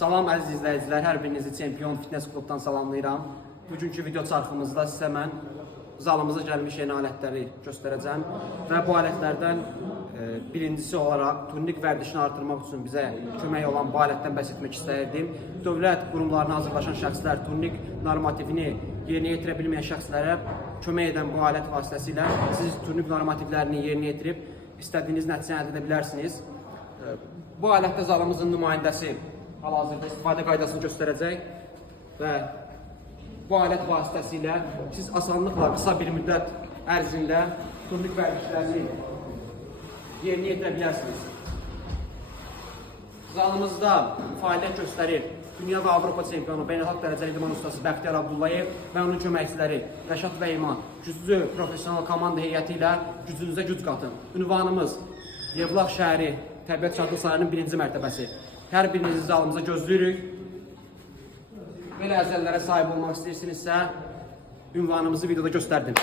Salam əziz izləyicilər, hər birinizi Çempion Fitness Klubdan salamlayıram. Bugünkü video çarxımızda sizə mən zalımıza gəlmiş yeni alətləri göstərəcəm və bu alətlərdən birincisi olaraq turnik vərdişini artırmaq üçün bizə kömək olan bu alətdən bəhs etmək istəyirdim. Dövlət qurumlarına hazırlaşan şəxslər turnik normativini yerinə yetirə bilməyən şəxslərə kömək edən bu alət vasitəsilə siz turnik normativlərini yerinə yetirib istədiyiniz nəticəni əldə edə bilərsiniz. Bu alətdə zalımızın nümayəndəsi hal-hazırda istifadə qaydasını göstərəcək və bu alət vasitəsilə siz asanlıqla qısa bir müddət ərzində turnik vərdişlərini yerinə yetirə bilərsiniz. Zalımızda fəaliyyət göstərir dünya və Avropa çempionu, beynəlxalq dərəcəli idman ustası Bəxtiyar Abdullayev və onun köməkçiləri Rəşad və İman güclü professional komanda heyəti ilə gücünüzə güc qatın. Ünvanımız Yevlax şəhəri Təbiət Çatlı Sarayının 1-ci mərtəbəsi. Hər birinizi zalımıza gözləyirik. Belə əzəllərə sahib olmaq istəyirsinizsə, ünvanımızı videoda göstərdim.